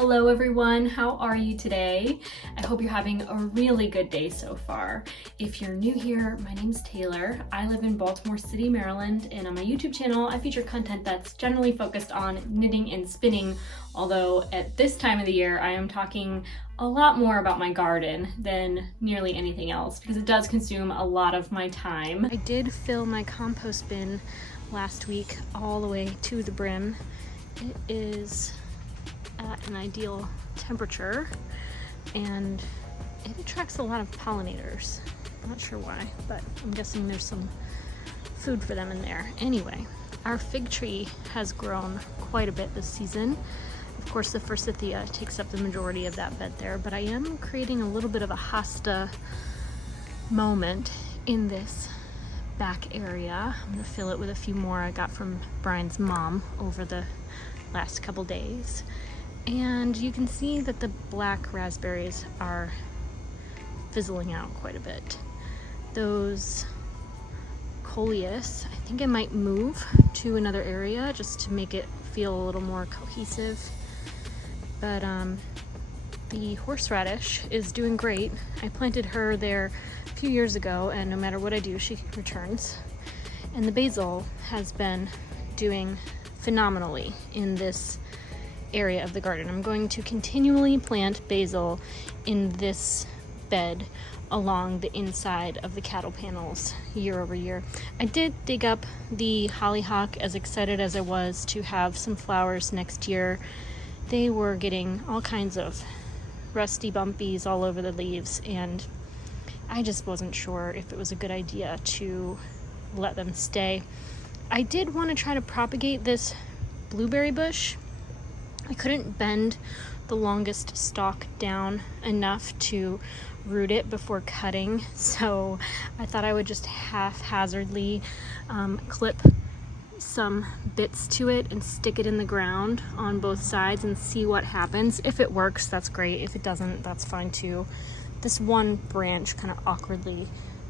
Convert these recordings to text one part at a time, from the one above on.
Hello everyone, how are you today? I hope you're having a really good day so far. If you're new here, my name's Taylor. I live in Baltimore City, Maryland, and on my YouTube channel I feature content that's generally focused on knitting and spinning, although at this time of the year I am talking a lot more about my garden than nearly anything else because it does consume a lot of my time. I did fill my compost bin last week all the way to the brim. It is at an ideal temperature and it attracts a lot of pollinators. I'm not sure why, but I'm guessing there's some food for them in there. Anyway, our fig tree has grown quite a bit this season. Of course, the forsythia takes up the majority of that bed there, but I am creating a little bit of a hosta moment in this back area. I'm gonna fill it with a few more I got from Brian's mom over the last couple days. And you can see that the black raspberries are fizzling out quite a bit. Those coleus, I think I might move to another area just to make it feel a little more cohesive. But the horseradish is doing great. I planted her there a few years ago, and no matter what I do, she returns. And the basil has been doing phenomenally in this area of the garden. I'm going to continually plant basil in this bed along the inside of the cattle panels year over year. I did dig up the hollyhock, as excited as I was to have some flowers next year. They were getting all kinds of rusty bumpies all over the leaves, and I just wasn't sure if it was a good idea to let them stay. I did want to try to propagate this blueberry bush. I couldn't bend the longest stalk down enough to root it before cutting, so I thought I would just haphazardly clip some bits to it and stick it in the ground on both sides and see what happens. If it works, that's great. If it doesn't, that's fine too. This one branch kind of awkwardly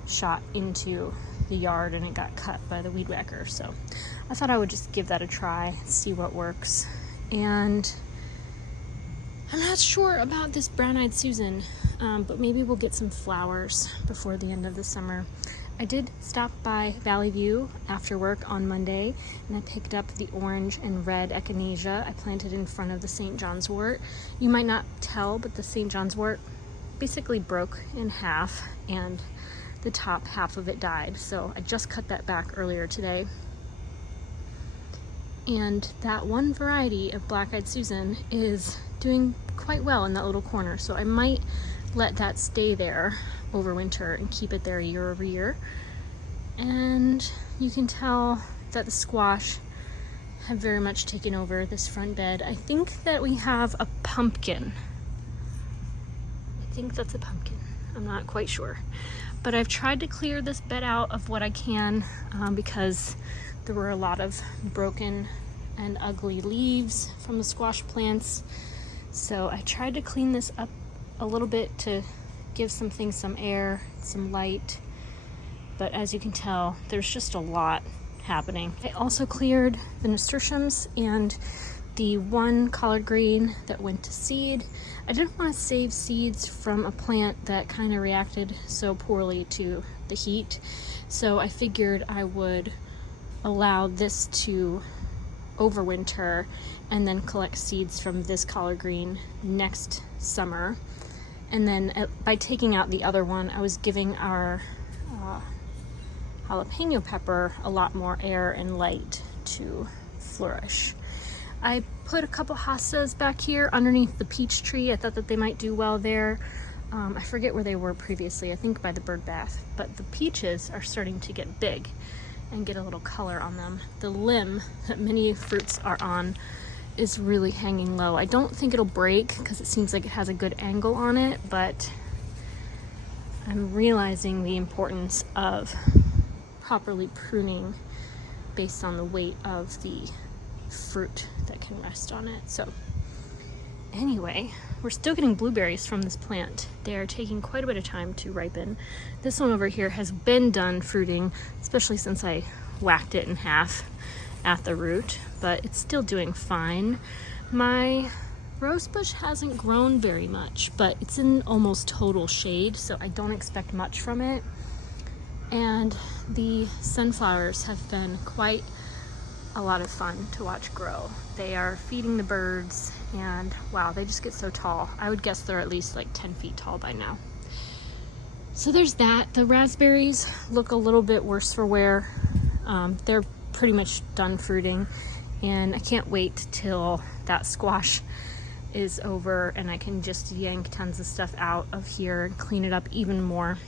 shot into the yard and it got cut by the weed whacker, so I thought I would just give that a try, see what works. And I'm not sure about this brown-eyed Susan, but maybe we'll get some flowers before the end of the summer. I did stop by Valley View after work on Monday, and I picked up the orange and red echinacea I planted in front of the St. John's wort. You might not tell, but the St. John's wort basically broke in half, and the top half of it died, so I just cut that back earlier today. And that one variety of black-eyed Susan is doing quite well in that little corner, so I might let that stay there over winter and keep it there year over year. And you can tell that the squash have very much taken over this front bed. I think that we have a pumpkin. I think that's a pumpkin. I'm not quite sure. But I've tried to clear this bed out of what I can because there were a lot of broken and ugly leaves from the squash plants. So I tried to clean this up a little bit to give some things some air, some light. But as you can tell, there's just a lot happening. I also cleared the nasturtiums and the one collard green that went to seed. I didn't want to save seeds from a plant that kind of reacted so poorly to the heat. So I figured I would allow this to overwinter and then collect seeds from this collard green next summer. And then by taking out the other one, I was giving our jalapeno pepper a lot more air and light to flourish. I put a couple hostas back here underneath the peach tree. I thought that they might do well there. I forget where they were previously, I think by the bird bath, but the peaches are starting to get big and get a little color on them. The limb that many fruits are on is really hanging low. I don't think it'll break because it seems like it has a good angle on it, but I'm realizing the importance of properly pruning based on the weight of the fruit that can rest on it. So anyway, we're still getting blueberries from this plant. They are taking quite a bit of time to ripen. This one over here has been done fruiting, especially since I whacked it in half at the root, but it's still doing fine. My rosebush hasn't grown very much, but it's in almost total shade, so I don't expect much from it. And the sunflowers have been quite a lot of fun to watch grow. They are feeding the birds, and wow, they just get so tall. I would guess they're at least like 10 feet tall by now. So there's that. The raspberries look a little bit worse for wear. They're pretty much done fruiting, and I can't wait till that squash is over and I can just yank tons of stuff out of here and clean it up even more.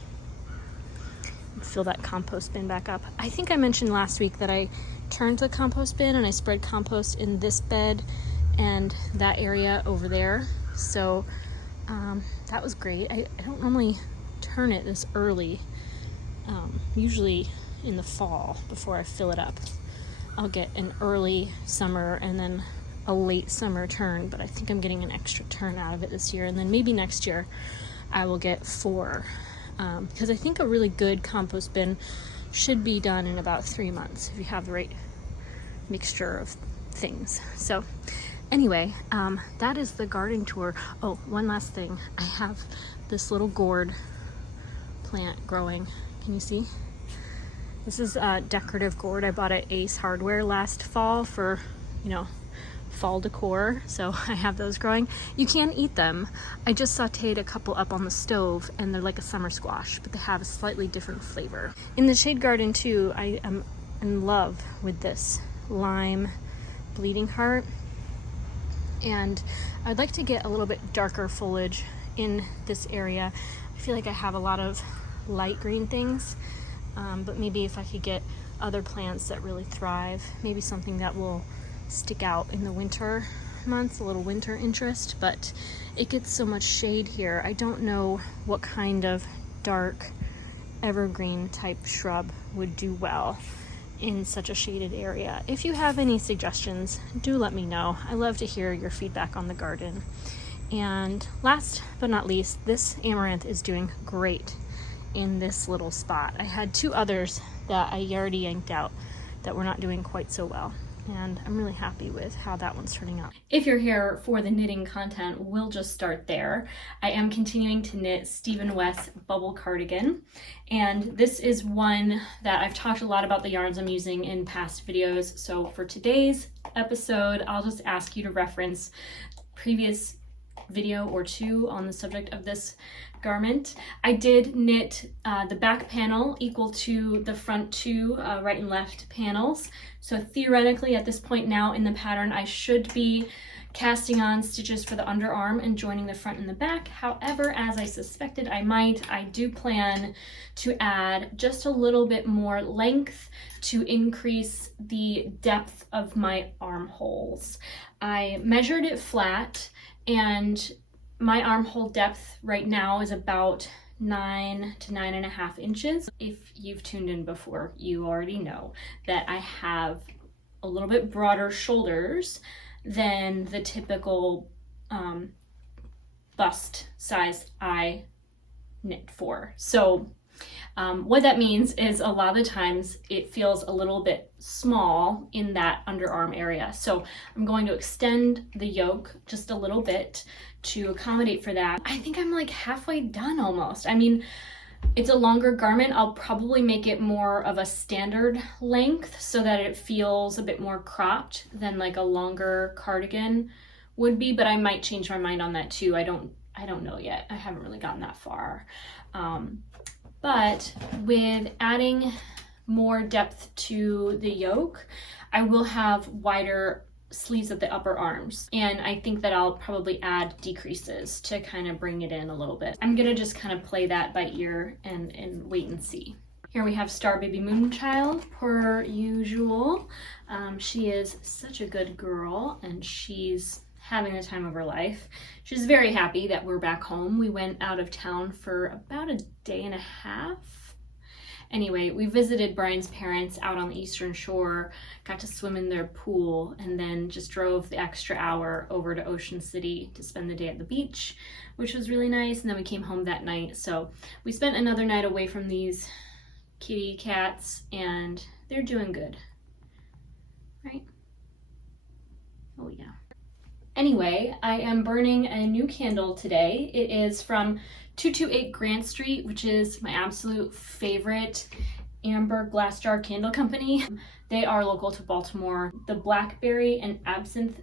Fill that compost bin back up. I think I mentioned last week that I turned the compost bin and I spread compost in this bed and that area over there. So that was great. I don't normally turn it this early. Usually in the fall before I fill it up. I'll get an early summer and then a late summer turn, but I think I'm getting an extra turn out of it this year, and then maybe next year I will get 4. Because I think a really good compost bin should be done in about 3 months if you have the right mixture of things. So anyway, that is the garden tour. Oh, one last thing. I have this little gourd plant growing. Can you see? This is a decorative gourd. I bought at Ace Hardware last fall for, fall decor, so I have those growing. You can eat them. I just sauteed a couple up on the stove, and they're like a summer squash, but they have a slightly different flavor. In the shade garden too, I am in love with this lime bleeding heart, and I'd like to get a little bit darker foliage in this area. I feel like I have a lot of light green things, but maybe if I could get other plants that really thrive, maybe something that will stick out in the winter months, a little winter interest, but it gets so much shade here. I don't know what kind of dark evergreen type shrub would do well in such a shaded area. If you have any suggestions, do let me know. I love to hear your feedback on the garden. And last but not least, this amaranth is doing great in this little spot. I had 2 others that I already yanked out that were not doing quite so well, and I'm really happy with how that one's turning out. If you're here for the knitting content, we'll just start there. I am continuing to knit Stephen West's Bubble Cardigan, and this is one that I've talked a lot about the yarns I'm using in past videos. So for today's episode, I'll just ask you to reference previous video or 2 on the subject of this garment. I did knit the back panel equal to the front 2 right and left panels. So theoretically at this point now in the pattern, I should be casting on stitches for the underarm and joining the front and the back. However, as I suspected I might, I do plan to add just a little bit more length to increase the depth of my armholes. I measured it flat, and my armhole depth right now is about 9 to 9.5 inches. If you've tuned in before, you already know that I have a little bit broader shoulders than the typical bust size I knit for. So what that means is a lot of the times it feels a little bit small in that underarm area. So I'm going to extend the yoke just a little bit to accommodate for that. I think I'm like halfway done almost. I mean, it's a longer garment. I'll probably make it more of a standard length so that it feels a bit more cropped than like a longer cardigan would be, but I might change my mind on that too. I don't know yet. I haven't really gotten that far. But with adding more depth to the yoke, I will have wider sleeves at the upper arms, and I think that I'll probably add decreases to kind of bring it in a little bit. I'm gonna just kind of play that by ear and wait and see. Here we have Star Baby Moonchild per usual. She is such a good girl, and she's having the time of her life. She's very happy that we're back home. We went out of town for about a day and a half. Anyway, we visited Brian's parents out on the Eastern Shore, got to swim in their pool, and then just drove the extra hour over to Ocean City to spend the day at the beach, which was really nice. And then we came home that night. So we spent another night away from these kitty cats, and they're doing good, right? Oh yeah. Anyway, I am burning a new candle today. It is from 228 Grant Street, which is my absolute favorite amber glass jar candle company. They are local to Baltimore. The blackberry and absinthe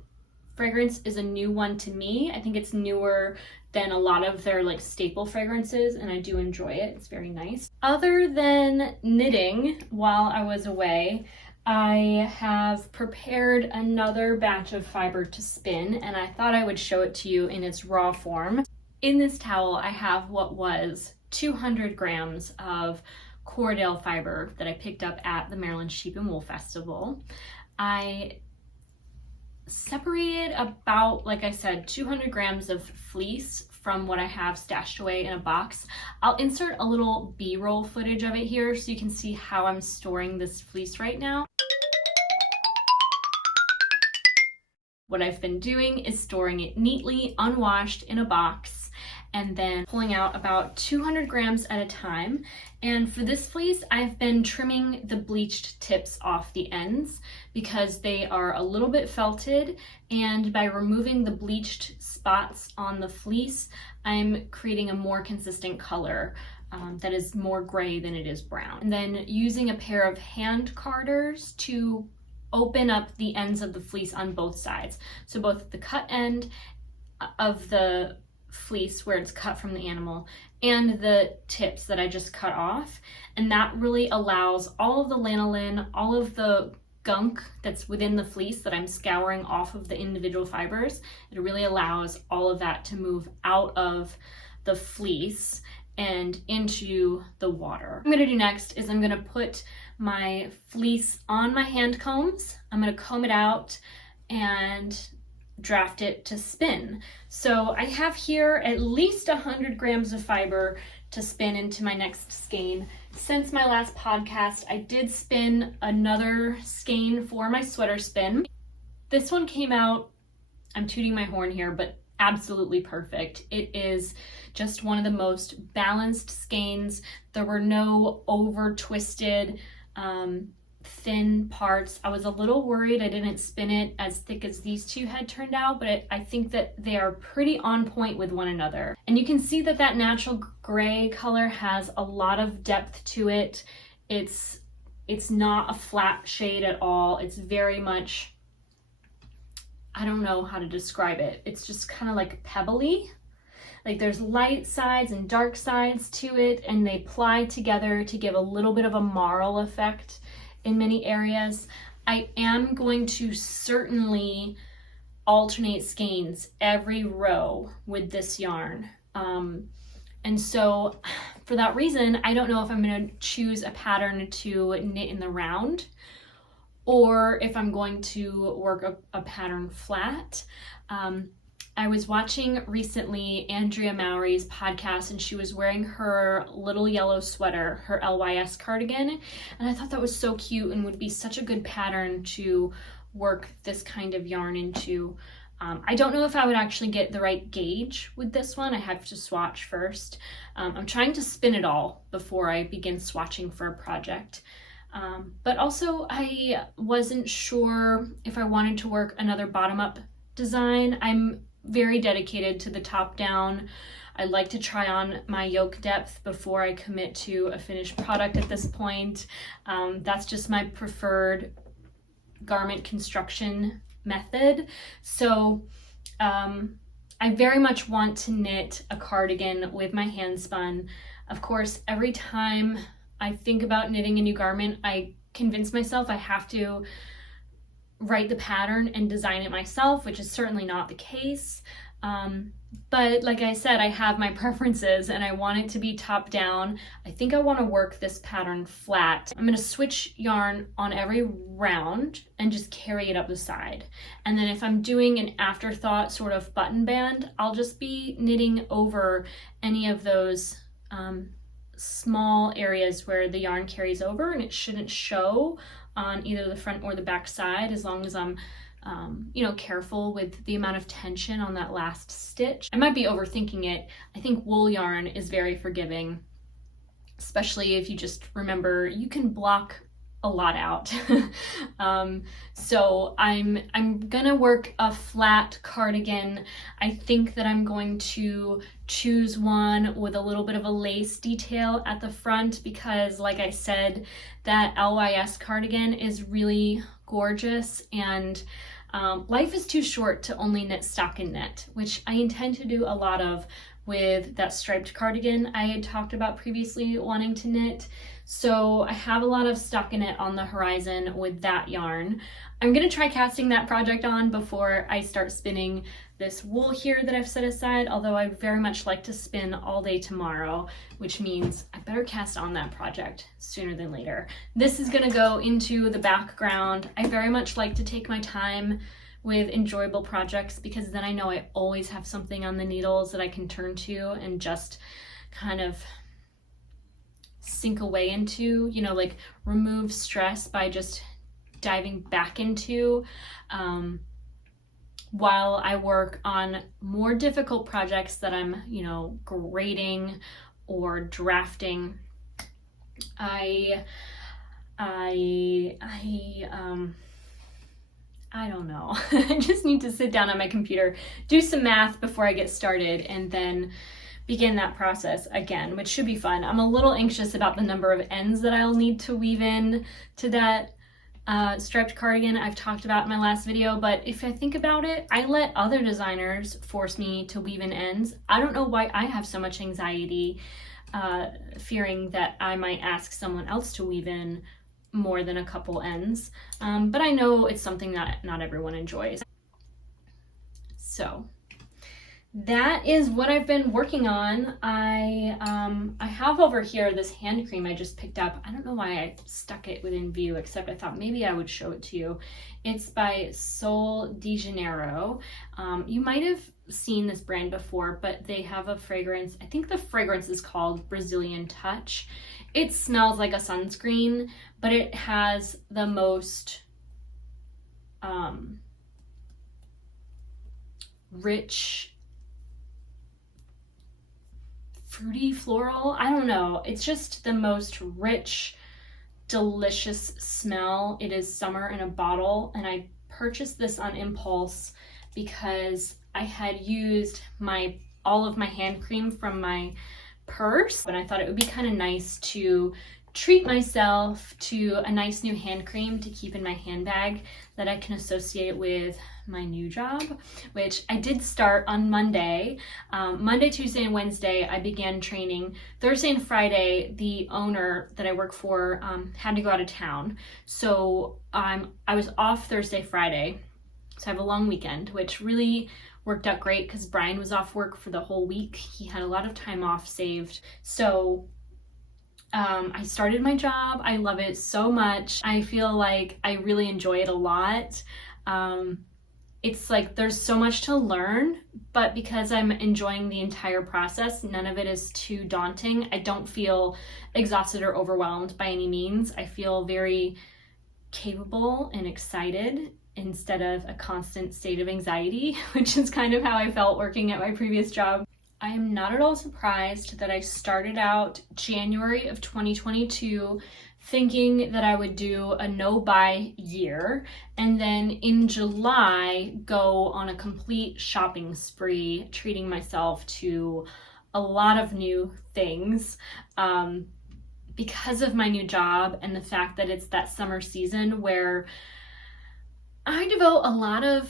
fragrance is a new one to me. I think it's newer than a lot of their like staple fragrances, and I do enjoy it. It's very nice. Other than knitting while I was away, I have prepared another batch of fiber to spin, and I thought I would show it to you in its raw form. In this towel, I have what was 200 grams of Corriedale fiber that I picked up at the Maryland Sheep and Wool Festival. I separated about, like I said, 200 grams of fleece from what I have stashed away in a box. I'll insert a little B-roll footage of it here so you can see how I'm storing this fleece right now. What I've been doing is storing it neatly, unwashed in a box, and then pulling out about 200 grams at a time. And for this fleece, I've been trimming the bleached tips off the ends because they are a little bit felted, and by removing the bleached spots on the fleece, I'm creating a more consistent color that is more gray than it is brown. And then using a pair of hand carders to open up the ends of the fleece on both sides. So both the cut end of the fleece where it's cut from the animal and the tips that I just cut off. And that really allows all of the lanolin, all of the gunk that's within the fleece that I'm scouring off of the individual fibers. It really allows all of that to move out of the fleece and into the water. What I'm gonna do next is I'm gonna put my fleece on my hand combs. I'm gonna comb it out and draft it to spin. So I have here at least 100 grams of fiber to spin into my next skein. Since my last podcast, I did spin another skein for my sweater spin. This one came out, I'm tooting my horn here, but absolutely perfect. It is just one of the most balanced skeins. There were no over twisted thin parts. I was a little worried I didn't spin it as thick as these two had turned out, but I think that they are pretty on point with one another. And you can see that that natural gray color has a lot of depth to it. It's not a flat shade at all. It's very much, I don't know how to describe it. It's just kind of like pebbly. Like there's light sides and dark sides to it, and they ply together to give a little bit of a marl effect in many areas. I am going to certainly alternate skeins every row with this yarn. And so for that reason, I don't know if I'm going to choose a pattern to knit in the round or if I'm going to work a pattern flat. I was watching recently Andrea Mowry's podcast, and she was wearing her little yellow sweater, her LYS cardigan, and I thought that was so cute and would be such a good pattern to work this kind of yarn into. I don't know if I would actually get the right gauge with this one. I have to swatch first. I'm trying to spin it all before I begin swatching for a project. But also I wasn't sure if I wanted to work another bottom-up design. I'm very dedicated to the top down. I like to try on my yoke depth before I commit to a finished product at this point. That's just my preferred garment construction method. So I very much want to knit a cardigan with my hand spun. Of course, every time I think about knitting a new garment, I convince myself I have to write the pattern and design it myself, which is certainly not the case. But like I said, I have my preferences and I want it to be top down. I think I want to work this pattern flat. I'm going to switch yarn on every round and just carry it up the side. And then if I'm doing an afterthought sort of button band, I'll just be knitting over any of those small areas where the yarn carries over, and it shouldn't show on either the front or the back side as long as I'm careful with the amount of tension on that last stitch. I might be overthinking it. I think wool yarn is very forgiving, especially if you just remember you can block a lot out. So I'm gonna work a flat cardigan. I think that I'm going to choose one with a little bit of a lace detail at the front because, like I said, that LYS cardigan is really gorgeous, and life is too short to only knit stocking knit, which I intend to do a lot of with that striped cardigan I had talked about previously wanting to knit. So I have a lot of stockinette on the horizon with that yarn. I'm gonna try casting that project on before I start spinning this wool here that I've set aside, although I very much like to spin all day tomorrow, which means I better cast on that project sooner than later. This is gonna go into the background. I very much like to take my time with enjoyable projects because then I know I always have something on the needles that I can turn to and just kind of sink away into, you know, like remove stress by just diving back into, while I work on more difficult projects that I'm, you know, grading or drafting. I don't know. I just need to sit down on my computer, do some math before I get started, and then begin that process again, which should be fun. I'm a little anxious about the number of ends that I'll need to weave in to that striped cardigan I've talked about in my last video, but if I think about it, I let other designers force me to weave in ends. I don't know why I have so much anxiety, fearing that I might ask someone else to weave in more than a couple ends, but I know it's something that not everyone enjoys. So that is what I've been working on. I have over here this hand cream I just picked up. I don't know why I stuck it within view, except I thought maybe I would show it to you. It's by Sol de Janeiro. You might have seen this brand before, but they have a fragrance. I think the fragrance is called Brazilian Touch. It smells like a sunscreen, but it has the most rich, fruity floral. I don't know. It's just the most rich, delicious smell. It is summer in a bottle, and I purchased this on impulse because I had used all of my hand cream from my purse, and I thought it would be kind of nice to treat myself to a nice new hand cream to keep in my handbag that I can associate with my new job, which I did start on Monday. Monday, Tuesday, and Wednesday I began training. Thursday and Friday, the owner that I work for had to go out of town, so I was off Thursday, Friday, so I have a long weekend, which really worked out great because Brian was off work for the whole week. He had a lot of time off saved. So I started my job. I love it so much. I feel like I really enjoy it a lot. It's like there's so much to learn, but because I'm enjoying the entire process, none of it is too daunting. I don't feel exhausted or overwhelmed by any means. I feel very capable and excited instead of a constant state of anxiety, which is kind of how I felt working at my previous job. I am not at all surprised that I started out January of 2022 thinking that I would do a no-buy year, and then in July go on a complete shopping spree, treating myself to a lot of new things because of my new job and the fact that it's that summer season where I devote a lot of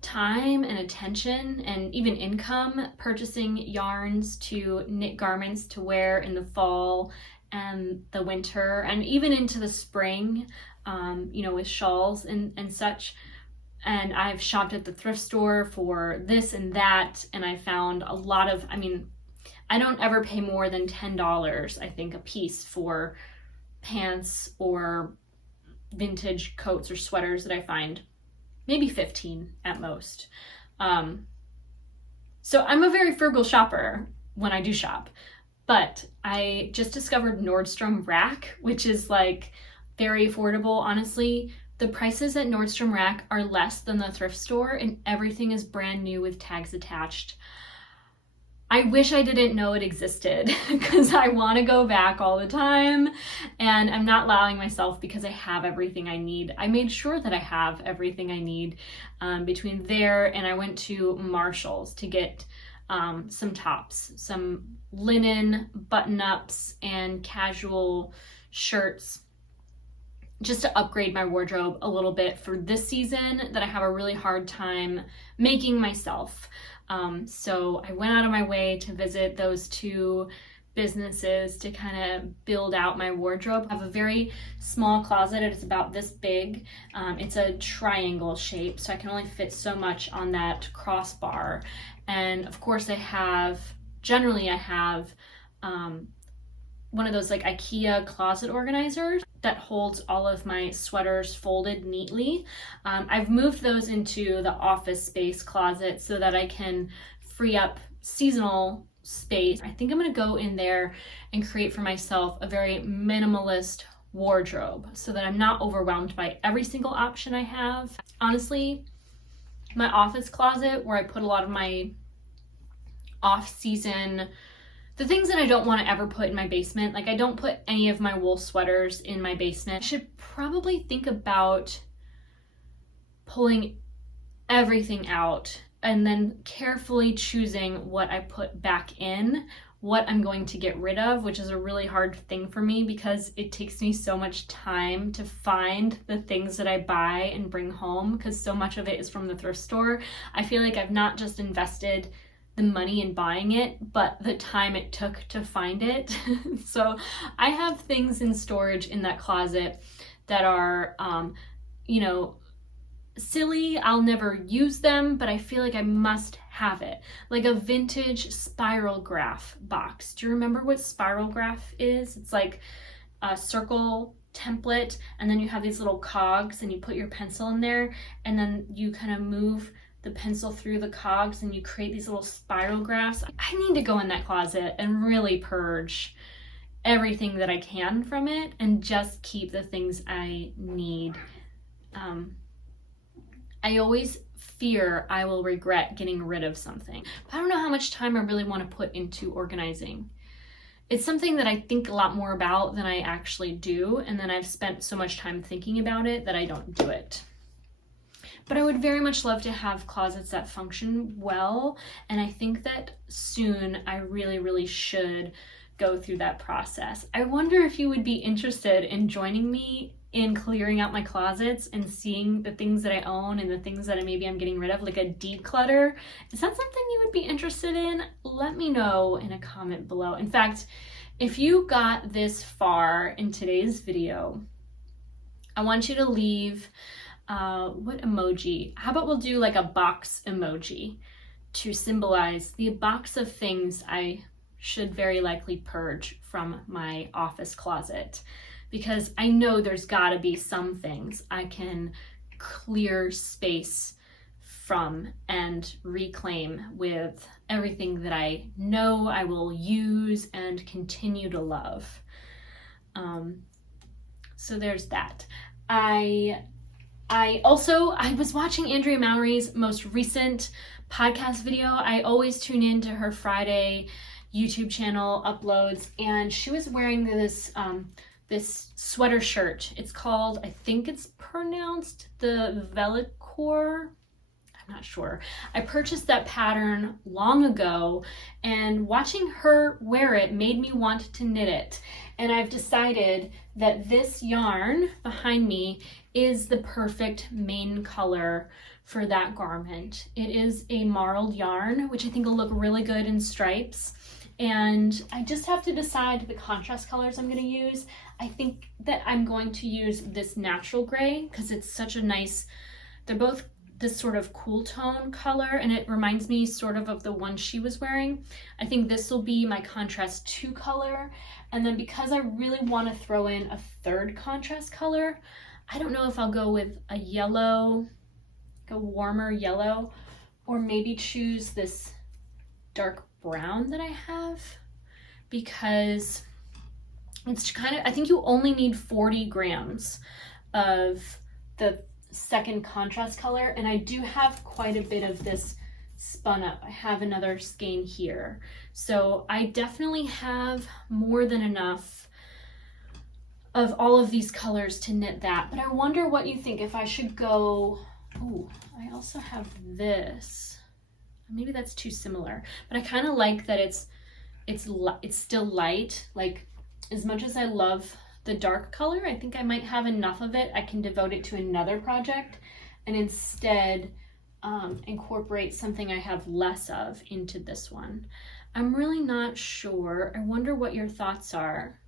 time and attention and even income purchasing yarns to knit garments to wear in the fall and the winter and even into the spring, you know, with shawls and such. And I've shopped at the thrift store for this and that, and I found a lot of, I don't ever pay more than $10, I think, a piece for pants or vintage coats or sweaters that I find. Maybe 15 at most. So I'm a very frugal shopper when I do shop, but I just discovered Nordstrom Rack, which is like very affordable. Honestly, the prices at Nordstrom Rack are less than the thrift store and everything is brand new with tags attached. I wish I didn't know it existed because I want to go back all the time and I'm not allowing myself because I have everything I need. I made sure that I have everything I need between there and I went to Marshall's to get some tops, some linen button-ups and casual shirts just to upgrade my wardrobe a little bit for this season that I have a really hard time making myself. So I went out of my way to visit those two businesses to kind of build out my wardrobe. I have a very small closet. It's about this big. It's a triangle shape, so I can only fit so much on that crossbar. And of course I have one of those like IKEA closet organizers that holds all of my sweaters folded neatly. I've moved those into the office space closet so that I can free up seasonal space. I think I'm gonna go in there and create for myself a very minimalist wardrobe so that I'm not overwhelmed by every single option I have. Honestly, my office closet where I put a lot of my off-season, the things that I don't want to ever put in my basement, like I don't put any of my wool sweaters in my basement. I should probably think about pulling everything out and then carefully choosing what I put back in, what I'm going to get rid of, which is a really hard thing for me because it takes me so much time to find the things that I buy and bring home because so much of it is from the thrift store. I feel like I've not just invested the money in buying it, but the time it took to find it. So I have things in storage in that closet that are, you know, silly. I'll never use them, but I feel like I must have it. Like a vintage spirograph box. Do you remember what spirograph is? It's like a circle template, and then you have these little cogs and you put your pencil in there, and then you kind of move the pencil through the cogs and you create these little spirographs. I need to go in that closet and really purge everything that I can from it and just keep the things I need. I always fear I will regret getting rid of something, but I don't know how much time I really want to put into organizing. It's something that I think a lot more about than I actually do, and then I've spent so much time thinking about it that I don't do it. But I would very much love to have closets that function well, and I think that soon I really should go through that process. I wonder if you would be interested in joining me in clearing out my closets and seeing the things that I own and the things that maybe I'm getting rid of, like a declutter. Is that something you would be interested in? Let me know in a comment below. In fact, if you got this far in today's video, I want you to leave what emoji? How about we'll do like a box emoji to symbolize the box of things I should very likely purge from my office closet, because I know there's gotta be some things I can clear space from and reclaim with everything that I know I will use and continue to love. So there's that. I was watching Andrea Mowry's most recent podcast video. I always tune in to her Friday YouTube channel uploads, and she was wearing this sweater shirt. It's called, I think it's pronounced the Vellichor. I'm not sure. I purchased that pattern long ago, and watching her wear it made me want to knit it. And I've decided that this yarn behind me is the perfect main color for that garment. It is a marled yarn, which I think will look really good in stripes. And I just have to decide the contrast colors I'm going to use. I think that I'm going to use this natural gray because it's such a nice, they're both this sort of cool tone color, and it reminds me sort of the one she was wearing. I think this will be my contrast 2 color. And then because I really want to throw in a third contrast color, I don't know if I'll go with a yellow, like a warmer yellow, or maybe choose this dark brown that I have, because it's kind of, I think you only need 40 grams of the second contrast color, and I do have quite a bit of this spun up. I have another skein here. So I definitely have more than enough of all of these colors to knit that. But I wonder what you think if I should go, oh, I also have this. Maybe that's too similar, but I kind of like that it's still light. Like, as much as I love the dark color, I think I might have enough of it. I can devote it to another project and instead incorporate something I have less of into this one. I'm really not sure. I wonder what your thoughts are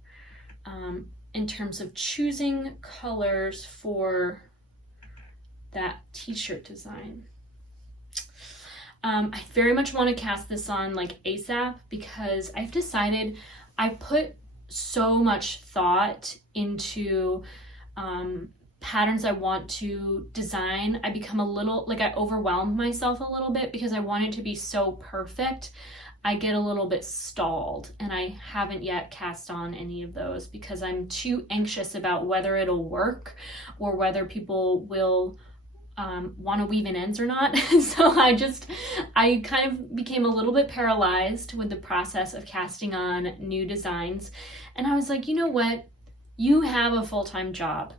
in terms of choosing colors for that t-shirt design. I very much want to cast this on like ASAP because I've decided I put so much thought into patterns I want to design. I become a little, like, I overwhelm myself a little bit because I want it to be so perfect. I get a little bit stalled, and I haven't yet cast on any of those because I'm too anxious about whether it'll work or whether people will want to weave in ends or not. So I kind of became a little bit paralyzed with the process of casting on new designs. And I was like, you know what? You have a full-time job.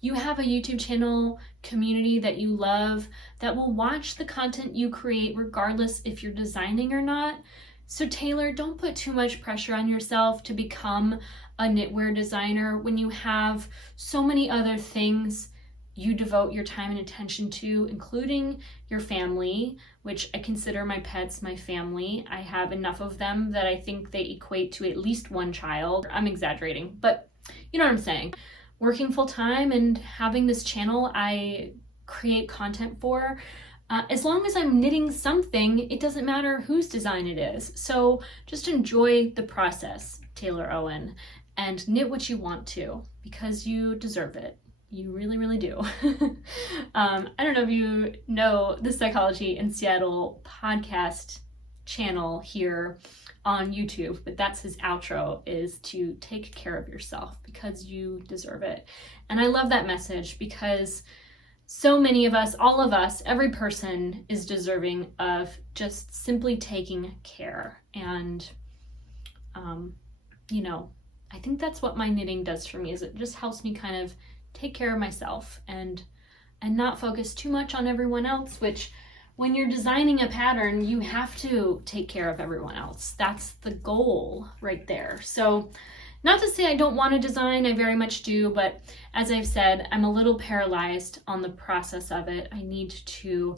You have a YouTube channel community that you love that will watch the content you create regardless if you're designing or not. So Taylor, don't put too much pressure on yourself to become a knitwear designer when you have so many other things you devote your time and attention to, including your family, which I consider my pets my family. I have enough of them that I think they equate to at least one child. I'm exaggerating, but you know what I'm saying. Working full time and having this channel I create content for, as long as I'm knitting something, it doesn't matter whose design it is. So just enjoy the process, Taylor Owen, and knit what you want to because you deserve it. You really, really do. I don't know if you know the Psychology in Seattle podcast channel here on YouTube, but that's his outro, is to take care of yourself because you deserve it. And I love that message because so many of us, all of us, every person is deserving of just simply taking care. And, you know, I think that's what my knitting does for me, is it just helps me kind of take care of myself and not focus too much on everyone else, which when you're designing a pattern, you have to take care of everyone else. That's the goal right there. So not to say I don't want to design, I very much do, but as I've said, I'm a little paralyzed on the process of it. I need to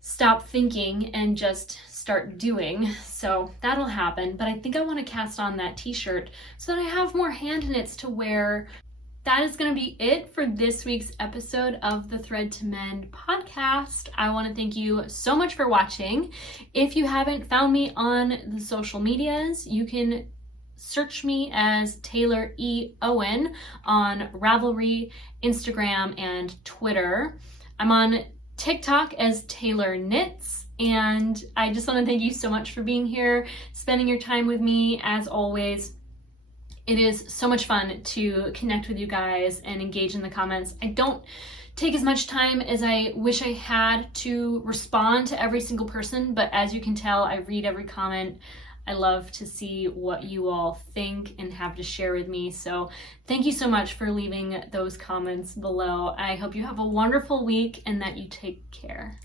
stop thinking and just start doing. So that'll happen, but I think I want to cast on that t-shirt so that I have more hand knits to wear. That is going to be it for this week's episode of the Thread to Mend podcast. I want to thank you so much for watching. If you haven't found me on the social medias, you can search me as Taylor E. Owen on Ravelry, Instagram, and Twitter. I'm on TikTok as Taylor Knits. And I just want to thank you so much for being here, spending your time with me as always. It is so much fun to connect with you guys and engage in the comments. I don't take as much time as I wish I had to respond to every single person, but as you can tell, I read every comment. I love to see what you all think and have to share with me. So thank you so much for leaving those comments below. I hope you have a wonderful week and that you take care.